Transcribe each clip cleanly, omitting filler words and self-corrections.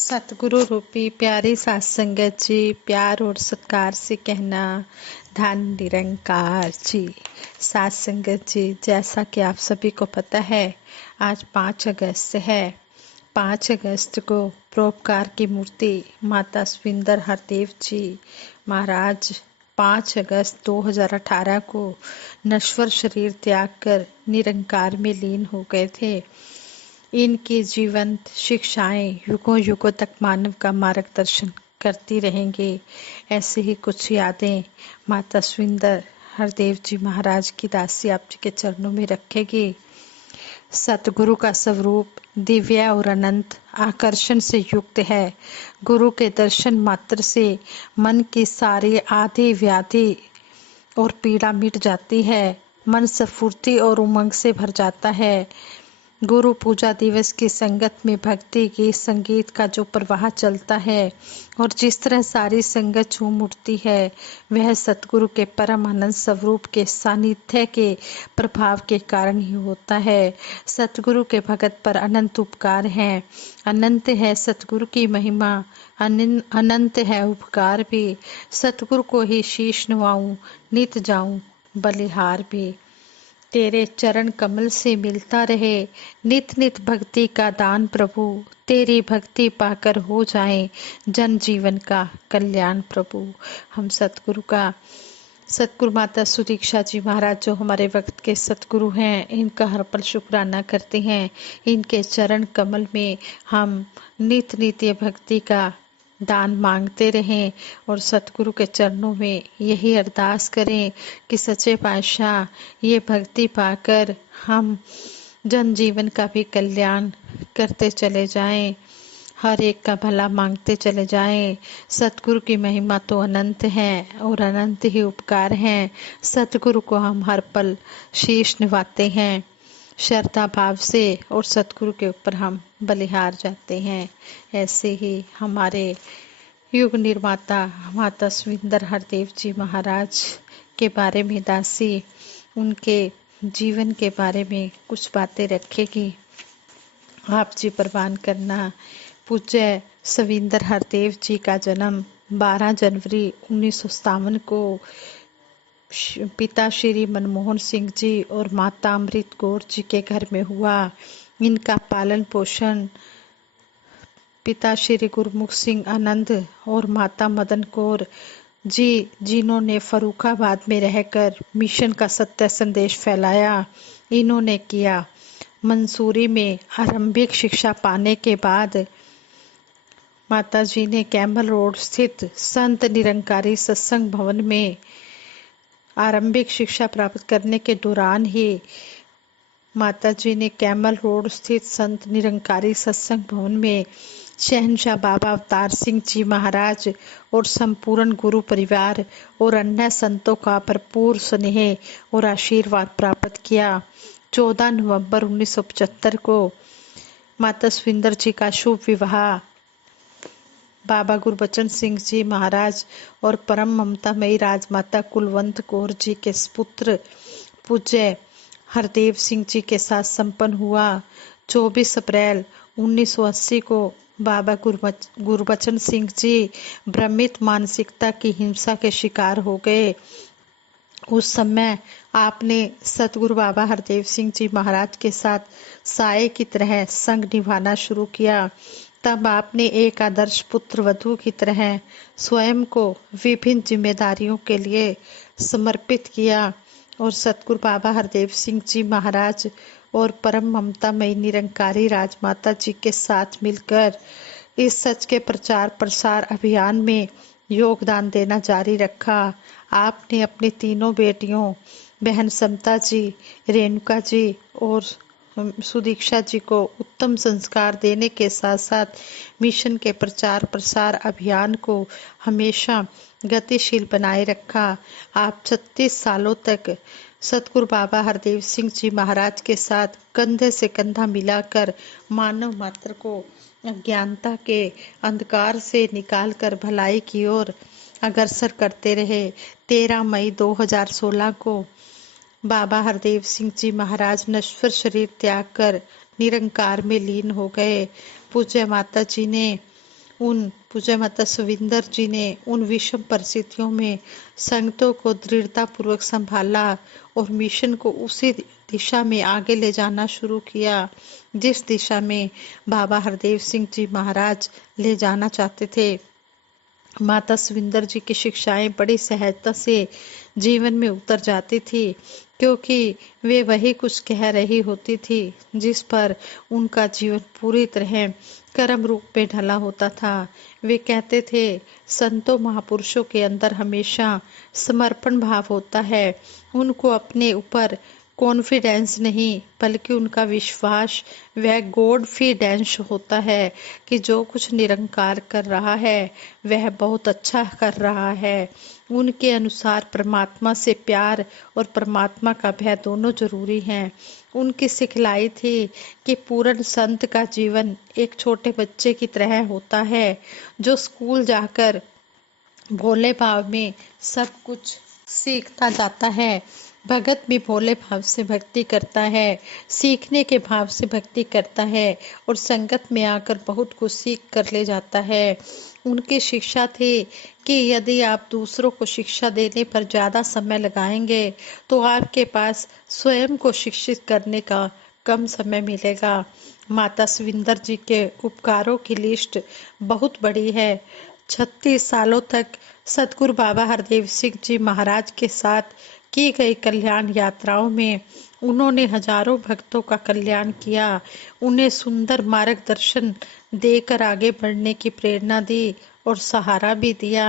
सतगुरु रूपी प्यारी सात संगत जी, प्यार और सत्कार से कहना धन निरंकार जी। सात संगत जी, जैसा कि आप सभी को पता है, आज 5 अगस्त है। 5 अगस्त को परोपकार की मूर्ति माता सविंदर हरदेव जी महाराज 5 अगस्त 2018 को नश्वर शरीर त्याग कर निरंकार में लीन हो गए थे। इनकी जीवंत शिक्षाएं युगों युगों तक मानव का मार्गदर्शन करती रहेंगे। ऐसे ही कुछ यादें माता सविंदर हरदेव जी महाराज की दासी आप जी के चरणों में रखेगी। सतगुरु का स्वरूप दिव्य और अनंत आकर्षण से युक्त है। गुरु के दर्शन मात्र से मन की सारी आदि व्याधि और पीड़ा मिट जाती है। मन स्फूर्ति और उमंग से भर जाता है। गुरु पूजा दिवस की संगत में भक्ति गीत संगीत का जो प्रवाह चलता है और जिस तरह सारी संगत झूम उठती है, वह सतगुरु के परम आनंद स्वरूप के सानिध्य के प्रभाव के कारण ही होता है। सतगुरु के भगत पर अनंत उपकार हैं। अनंत है सतगुरु की महिमा, अनंत है उपकार भी। सतगुरु को ही शीश नवाऊं, नित जाऊं बलिहार भी। तेरे चरण कमल से मिलता रहे नित नित भक्ति का दान प्रभु। तेरी भक्ति पाकर हो जाए जन जीवन का कल्याण प्रभु। हम सतगुरु माता सुदीक्षा जी महाराज जो हमारे वक्त के सतगुरु हैं, इनका हर पल शुक्राना करते हैं। इनके चरण कमल में हम नित नित्य भक्ति का दान मांगते रहें और सतगुरु के चरणों में यही अरदास करें कि सच्चे पातशाह ये भक्ति पाकर हम जन जीवन का भी कल्याण करते चले जाएं, हर एक का भला मांगते चले जाएं। सतगुरु की महिमा तो अनंत है और अनंत ही उपकार हैं। सतगुरु को हम हर पल शीश निभाते हैं श्रद्धा भाव से और सतगुरु के ऊपर हम बलिहार जाते हैं। ऐसे ही हमारे युग निर्माता माता सविंदर हरदेव जी महाराज के बारे में दासी उनके जीवन के बारे में कुछ बातें रखेगी। आप जी प्रवान करना। पूज्य सविंदर हरदेव जी का जन्म 12 जनवरी 1957 को पिता श्री मनमोहन सिंह जी और माता अमृत कौर जी के घर में हुआ। इनका पालन पोषण पिता श्री गुरमुख सिंह आनंद और माता मदन कौर जी, जिन्होंने फर्रुखाबाद में रहकर मिशन का सत्य संदेश फैलाया, इन्होंने किया। मंसूरी में आरंभिक शिक्षा पाने के बाद माता जी ने कैमल रोड स्थित संत निरंकारी सत्संग भवन में आरंभिक शिक्षा प्राप्त करने के दौरान ही माता जी ने कैमल रोड स्थित संत निरंकारी सत्संग भवन में शहनशाह बाबा अवतार सिंह जी महाराज और संपूर्ण गुरु परिवार और अन्य संतों का भरपूर स्नेह और आशीर्वाद प्राप्त किया। 14 नवंबर 1975 को माता सविंदर जी का शुभ विवाह बाबा गुरबचन सिंह जी महाराज और परम ममतामयी राजमाता कुलवंत कौर जी के सुपुत्र पूज्य हरदेव सिंह जी के साथ संपन्न हुआ। 24 अप्रैल 1980 को बाबा गुरबचन सिंह जी भ्रमित मानसिकता की हिंसा के शिकार हो गए। उस समय आपने सतगुरु बाबा हरदेव सिंह जी महाराज के साथ साए की तरह संग निभाना शुरू किया। तब आपने एक आदर्श पुत्र वधू की तरह स्वयं को विभिन्न जिम्मेदारियों के लिए समर्पित किया और सतगुरु बाबा हरदेव सिंह जी महाराज और परम ममतामयी निरंकारी राजमाता जी के साथ मिलकर इस सच के प्रचार प्रसार अभियान में योगदान देना जारी रखा। आपने अपनी तीनों बेटियों बहन समता जी, रेणुका जी और सुदीक्षा जी को उत्तम संस्कार देने के साथ साथ मिशन के प्रचार प्रसार अभियान को हमेशा गतिशील बनाए रखा। आप 36 सालों तक सतगुरु बाबा हरदेव सिंह जी महाराज के साथ कंधे से कंधा मिलाकर मानव मात्र को अज्ञानता के अंधकार से निकालकर भलाई की ओर अग्रसर करते रहे। 13 मई 2016 को बाबा हरदेव सिंह जी महाराज नश्वर शरीर त्याग कर निरंकार में लीन हो गए। पूज्य माता जी ने उन पूज्य माता सुविंदर जी ने उन विषम परिस्थितियों में संगतों को दृढ़तापूर्वक संभाला और मिशन को उसी दिशा में आगे ले जाना शुरू किया जिस दिशा में बाबा हरदेव सिंह जी महाराज ले जाना चाहते थे। माता सुविंदर जी की शिक्षाएं बड़ी सहजता से जीवन में उतर जाती थी क्योंकि वे वही कुछ कह रही होती थी जिस पर उनका जीवन पूरी तरह कर्म रूप में ढला होता था। वे कहते थे, संतों महापुरुषों के अंदर हमेशा समर्पण भाव होता है। उनको अपने ऊपर कॉन्फिडेंस नहीं बल्कि उनका विश्वास व गॉडफिडेंस होता है कि जो कुछ निरंकार कर रहा है वह बहुत अच्छा कर रहा है। उनके अनुसार परमात्मा से प्यार और परमात्मा का भय दोनों जरूरी हैं। उनकी सिखलाई थी कि पूर्ण संत का जीवन एक छोटे बच्चे की तरह होता है जो स्कूल जाकर भोले भाव में सब कुछ सीखता जाता है। भगत भी भोले भाव से भक्ति करता है, सीखने के भाव से भक्ति करता है और संगत में आकर बहुत कुछ सीख कर ले जाता है। उनकी शिक्षा थी कि यदि आप दूसरों को शिक्षा देने पर ज़्यादा समय लगाएंगे तो आपके पास स्वयं को शिक्षित करने का कम समय मिलेगा। माता सुविंदर जी के उपकारों की लिस्ट बहुत बड़ी है। 36 सालों तक सतगुरु बाबा हरदेव सिंह जी महाराज के साथ की गई कल्याण यात्राओं में उन्होंने हजारों भक्तों का कल्याण किया, उन्हें सुंदर मार्गदर्शन देकर आगे बढ़ने की प्रेरणा दी और सहारा भी दिया।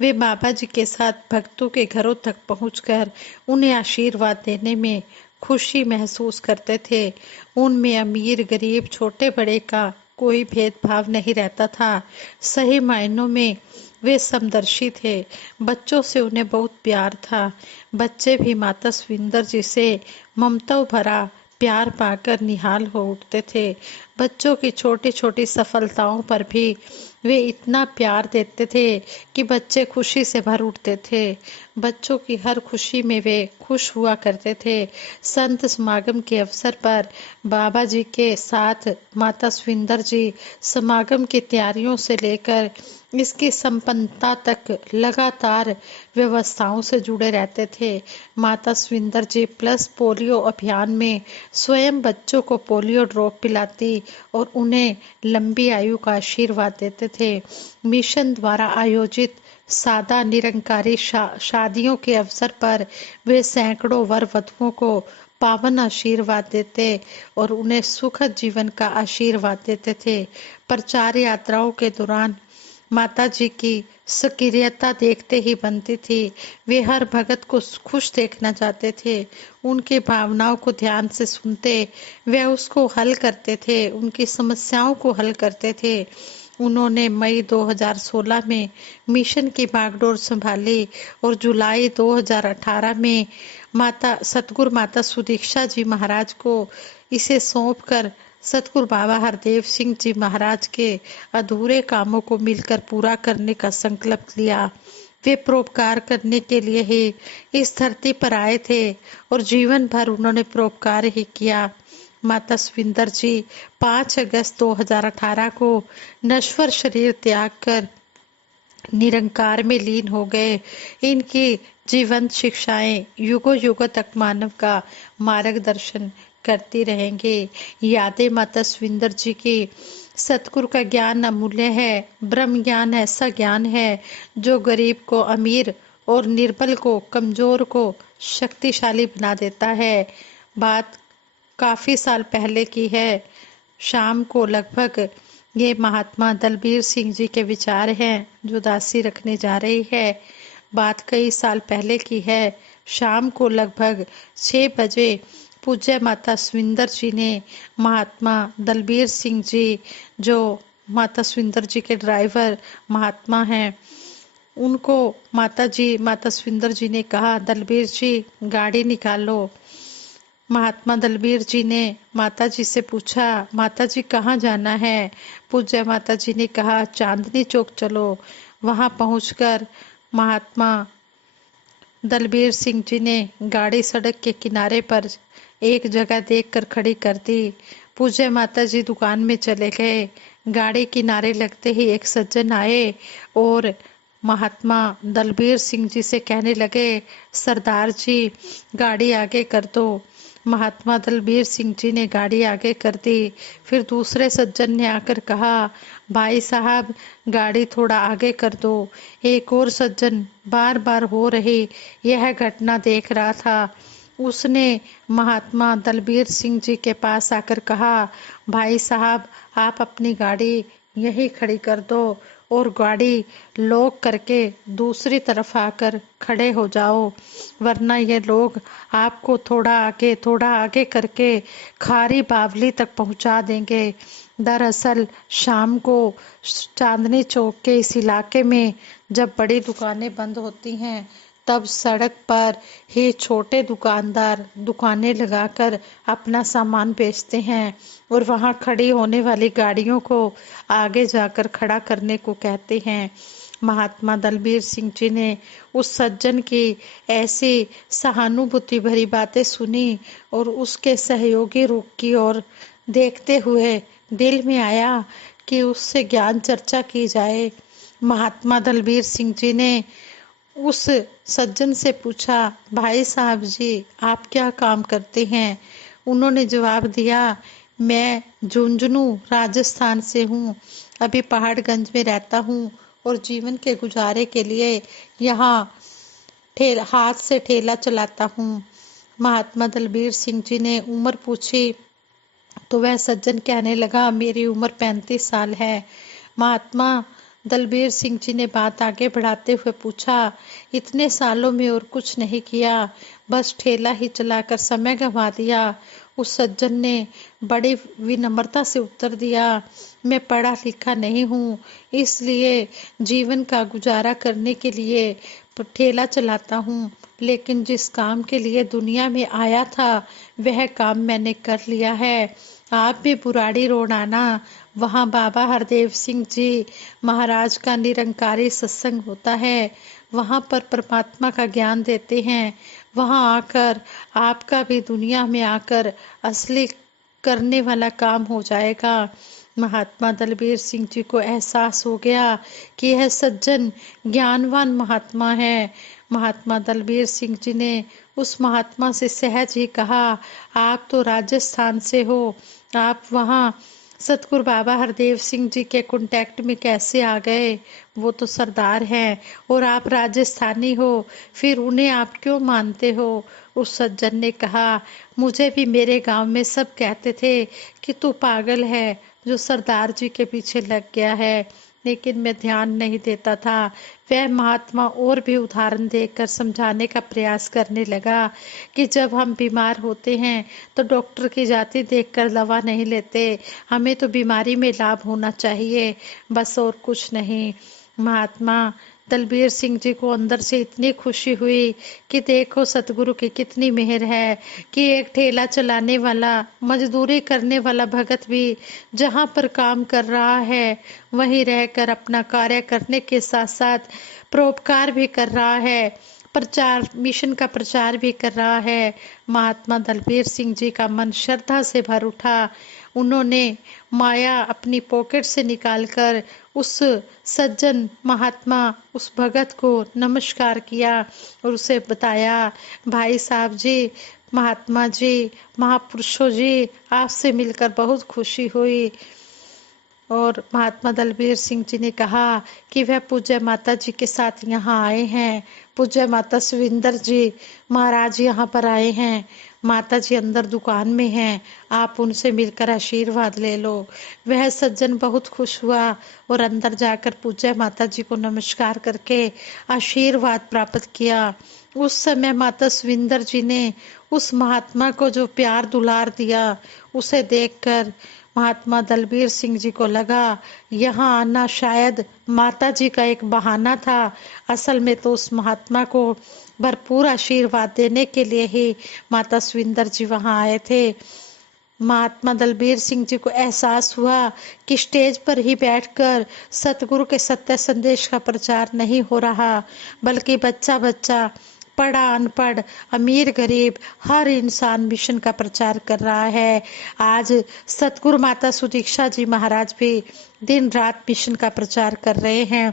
वे बाबा जी के साथ भक्तों के घरों तक पहुंचकर उन्हें आशीर्वाद देने में खुशी महसूस करते थे। उनमें अमीर गरीब छोटे बड़े का कोई भेदभाव नहीं रहता था। सही मायनों में वे समदर्शी थे। बच्चों से उन्हें बहुत प्यार था। बच्चे भी माता सुविंदर जी से ममता भरा प्यार पाकर निहाल हो उठते थे। बच्चों की छोटी छोटी सफलताओं पर भी वे इतना प्यार देते थे कि बच्चे खुशी से भर उठते थे। बच्चों की हर खुशी में वे खुश हुआ करते थे। संत समागम के अवसर पर बाबा जी के साथ माता सुविंदर जी समागम की तैयारियों से लेकर इसकी संपन्नता तक लगातार व्यवस्थाओं से जुड़े रहते थे। माता सुविंदर जी प्लस पोलियो अभियान में स्वयं बच्चों को पोलियो ड्रॉप पिलाती और उन्हें लंबी आयु का आशीर्वाद देते थे। मिशन द्वारा आयोजित सादा निरंकारी शादियों के अवसर पर वे सैकड़ों वर वधुओं को पावन आशीर्वाद देते और उन्हें सुखद जीवन का आशीर्वाद देते थे। प्रचार यात्राओं के दौरान माता जी की सक्रियता देखते ही बनती थी। वे हर भगत को खुश देखना चाहते थे, उनकी भावनाओं को ध्यान से सुनते, वे उसको हल करते थे, उनकी समस्याओं को हल करते थे। उन्होंने मई 2016 में मिशन की बागडोर संभाली और जुलाई 2018 में सतगुरु माता सुदीक्षा जी महाराज को इसे सौंपकर सतगुरु बाबा हरदेव सिंह जी महाराज के अधूरे कामों को मिलकर पूरा करने का संकल्प लिया। वे परोपकार करने के लिए ही इस धरती पर आए थे और जीवन भर उन्होंने परोपकार ही किया। माता सुविंदर जी 5 अगस्त 2018 को नश्वर शरीर त्याग कर निरंकार में लीन हो गए। इनकी जीवंत शिक्षाएं युगों युगों तक मानव का मार्गदर्शन करती रहेंगे। यादें माता सुविंदर जी की। सतगुरु का ज्ञान अमूल्य है। ब्रह्म ज्ञान ऐसा ज्ञान है जो गरीब को अमीर और निर्बल को कमजोर को शक्तिशाली बना देता है। बात काफी साल पहले की है। शाम को लगभग ये महात्मा दलबीर सिंह जी के विचार हैं जो दासी रखने जा रही है। बात कई साल पहले की है। शाम को लगभग 6 बजे पूज्य माता सुविंदर जी ने महात्मा दलबीर सिंह जी जो माता सुविंदर जी के ड्राइवर महात्मा हैं, उनको माता सुविंदर जी ने कहा, दलबीर जी गाड़ी निकालो। महात्मा दलबीर जी ने माता जी से पूछा, माता जी कहाँ जाना है? पूज्य माता जी ने कहा, चांदनी चौक चलो। वहां पहुंचकर महात्मा दलबीर सिंह जी ने गाड़ी सड़क के किनारे पर एक जगह देखकर खड़ी कर दी। पूज्य माता जी दुकान में चले गए। गाड़ी किनारे लगते ही एक सज्जन आए और महात्मा दलबीर सिंह जी से कहने लगे, सरदार जी गाड़ी आगे कर दो। महात्मा दलबीर सिंह जी ने गाड़ी आगे कर दी। फिर दूसरे सज्जन ने आकर कहा, भाई साहब गाड़ी थोड़ा आगे कर दो। एक और सज्जन बार बार हो रही यह घटना देख रहा था। उसने महात्मा दलबीर सिंह जी के पास आकर कहा, भाई साहब आप अपनी गाड़ी यहीं खड़ी कर दो और गाड़ी लॉक करके दूसरी तरफ आकर खड़े हो जाओ, वरना ये लोग आपको थोड़ा आगे करके खारी बावली तक पहुंचा देंगे। दरअसल शाम को चांदनी चौक के इस इलाके में जब बड़ी दुकानें बंद होती हैं तब सड़क पर ही छोटे दुकानदार दुकानें लगाकर अपना सामान बेचते हैं और वहां खड़ी होने वाली गाड़ियों को आगे जाकर खड़ा करने को कहते हैं। महात्मा दलबीर सिंह जी ने उस सज्जन की ऐसी सहानुभूति भरी बातें सुनी और उसके सहयोगी रूप की ओर देखते हुए दिल में आया कि उससे ज्ञान चर्चा की जाए। महात्मा दलबीर सिंह जी ने उस सज्जन से पूछा, भाई साहब जी आप क्या काम करते हैं? उन्होंने जवाब दिया, मैं झुंझुनू राजस्थान से हूँ, अभी पहाड़गंज में रहता हूँ और जीवन के गुजारे के लिए यहाँ हाथ से ठेला चलाता हूँ। महात्मा दलबीर सिंह जी ने उम्र पूछी तो वह सज्जन कहने लगा, मेरी उम्र 35 साल है। महात्मा दलबीर सिंह जी ने बात आगे बढ़ाते हुए पूछा, इतने सालों में और कुछ नहीं किया, बस ठेला ही चलाकर समय गंवा दिया? उस सज्जन ने बड़ी विनम्रता से उत्तर दिया, मैं पढ़ा लिखा नहीं हूँ, इसलिए जीवन का गुजारा करने के लिए ठेला चलाता हूँ, लेकिन जिस काम के लिए दुनिया में आया था वह काम मैंने कर लिया है। आप भी बुराड़ी रोड आना, वहाँ बाबा हरदेव सिंह जी महाराज का निरंकारी सत्संग होता है, वहाँ पर परमात्मा का ज्ञान देते हैं। वहाँ आकर आपका भी दुनिया में आकर असली करने वाला काम हो जाएगा। महात्मा दलबीर सिंह जी को एहसास हो गया कि यह सज्जन ज्ञानवान महात्मा है। महात्मा दलबीर सिंह जी ने उस महात्मा से सहज ही कहा, आप तो राजस्थान से हो, आप वहाँ सतगुरु बाबा हरदेव सिंह जी के कांटेक्ट में कैसे आ गए? वो तो सरदार हैं और आप राजस्थानी हो, फिर उन्हें आप क्यों मानते हो? उस सज्जन ने कहा, मुझे भी मेरे गांव में सब कहते थे कि तू पागल है जो सरदार जी के पीछे लग गया है, लेकिन मैं ध्यान नहीं देता था। वह महात्मा और भी उदाहरण देकर समझाने का प्रयास करने लगा कि जब हम बीमार होते हैं तो डॉक्टर की जाति देखकर दवा नहीं लेते, हमें तो बीमारी में लाभ होना चाहिए, बस और कुछ नहीं। महात्मा दलबीर सिंह जी को अंदर से इतनी खुशी हुई कि देखो सतगुरु की कितनी मेहर है कि एक ठेला चलाने वाला, मजदूरी करने वाला भगत भी जहाँ पर काम कर रहा है वहीं रहकर अपना कार्य करने के साथ साथ परोपकार भी कर रहा है, प्रचार मिशन का प्रचार भी कर रहा है। महात्मा दलबीर सिंह जी का मन श्रद्धा से भर उठा। उन्होंने माया अपनी पॉकेट से निकालकर उस सज्जन महात्मा उस भगत को नमस्कार किया और उसे बताया, भाई साहब जी, महात्मा जी, महापुरुषों जी, आपसे मिलकर बहुत खुशी हुई। और महात्मा दलबीर सिंह जी ने कहा कि वह पूज्य माता जी के साथ यहाँ आए हैं, पूज्य माता सुविंदर जी महाराज यहाँ पर आए हैं, माता जी अंदर दुकान में हैं, आप उनसे मिलकर आशीर्वाद ले लो। वह सज्जन बहुत खुश हुआ और अंदर जाकर पूज्य माता जी को नमस्कार करके आशीर्वाद प्राप्त किया। उस समय माता सुविंदर जी ने उस महात्मा को जो प्यार दुलार दिया उसे देखकर महात्मा दलबीर सिंह जी को लगा यहाँ आना शायद माता जी का एक बहाना था, असल में तो उस महात्मा को भरपूर आशीर्वाद देने के लिए ही माता सुविंदर जी वहाँ आए थे। महात्मा दलबीर सिंह जी को एहसास हुआ कि स्टेज पर ही बैठकर सतगुरु के सत्य संदेश का प्रचार नहीं हो रहा, बल्कि बच्चा बच्चा पढ़ा अनपढ़, अमीर गरीब, हर इंसान मिशन का प्रचार कर रहा है। आज सतगुरु माता सुदीक्षा जी महाराज भी दिन रात मिशन का प्रचार कर रहे हैं।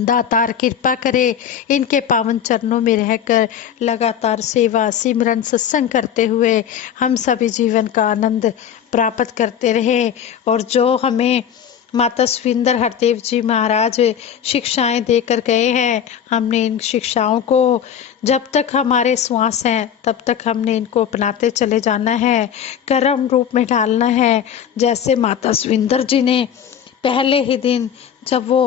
दातार कृपा करे, इनके पावन चरणों में रहकर लगातार सेवा सिमरन सत्संग करते हुए हम सभी जीवन का आनंद प्राप्त करते रहे। और जो हमें माता सुविंदर हरदेव जी महाराज शिक्षाएं देकर गए हैं, हमने इन शिक्षाओं को जब तक हमारे श्वास हैं तब तक हमने इनको अपनाते चले जाना है, कर्म रूप में ढालना है। जैसे माता सुविंदर जी ने पहले ही दिन जब वो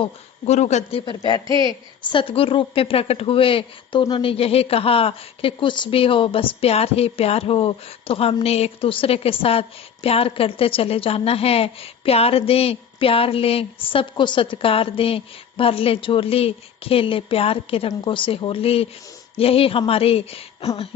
गुरु गद्दी पर बैठे सतगुरु रूप में प्रकट हुए तो उन्होंने यही कहा कि कुछ भी हो बस प्यार ही प्यार हो। तो हमने एक दूसरे के साथ प्यार करते चले जाना है। प्यार दें, प्यार लें, सबको सत्कार दें, भर ले झोली, खेले प्यार के रंगों से होली। यही हमारे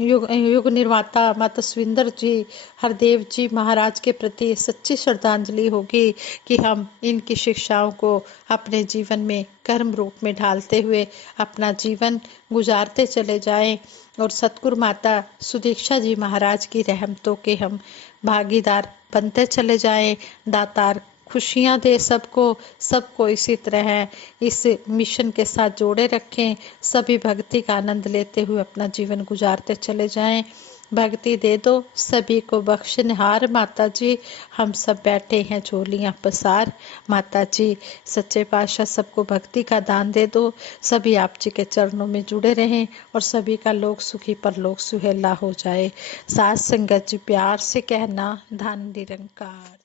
युग निर्माता माता सुविंदर जी हरदेव जी महाराज के प्रति सच्ची श्रद्धांजलि होगी कि हम इनकी शिक्षाओं को अपने जीवन में कर्म रूप में ढालते हुए अपना जीवन गुजारते चले जाएं और सतगुरु माता सुदीक्षा जी महाराज की रहमतों के हम भागीदार बनते चले जाएं। दातार खुशियाँ दे सबको इसी तरह इस मिशन के साथ जोड़े रखें। सभी भक्ति का आनंद लेते हुए अपना जीवन गुजारते चले जाएं। भक्ति दे दो सभी को बख्शनहार माता जी, हम सब बैठे हैं झोलियाँ पसार। माता जी सच्चे पातशाह सबको भक्ति का दान दे दो। सभी आप जी के चरणों में जुड़े रहें और सभी का लोक सुखी परलोक सुहेला हो जाए। साथ संगत जी प्यार से कहना, धन निरंकार।